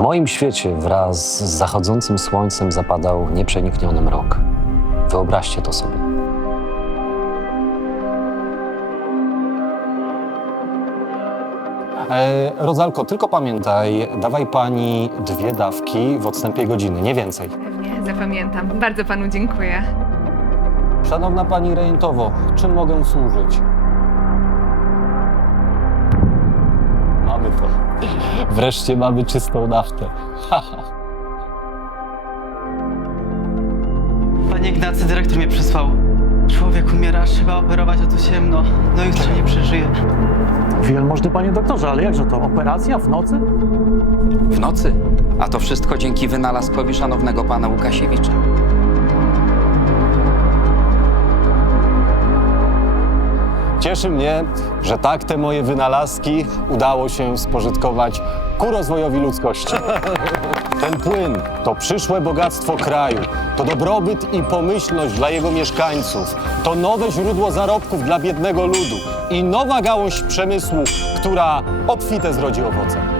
moim świecie wraz z zachodzącym słońcem zapadał nieprzenikniony mrok. Wyobraźcie to sobie. E, Rozalko, tylko pamiętaj, dawaj pani dwie dawki w odstępie godziny, nie więcej. Pewnie, zapamiętam. Bardzo panu dziękuję. Szanowna pani Rejntowo, czym mogę służyć? Wreszcie mamy czystą naftę. Panie Ignacy, dyrektor mnie przysłał. Człowiek umiera, trzeba operować, a tu ciemno. No jutrze nie przeżyje. Wielmożny panie doktorze, ale jakże to? Operacja w nocy? W nocy. A to wszystko dzięki wynalazkowi szanownego pana Łukasiewicza. Cieszy mnie, że tak te moje wynalazki udało się spożytkować ku rozwojowi ludzkości. Ten płyn to przyszłe bogactwo kraju, to dobrobyt i pomyślność dla jego mieszkańców, to nowe źródło zarobków dla biednego ludu i nowa gałąź przemysłu, która obfite zrodzi owoce.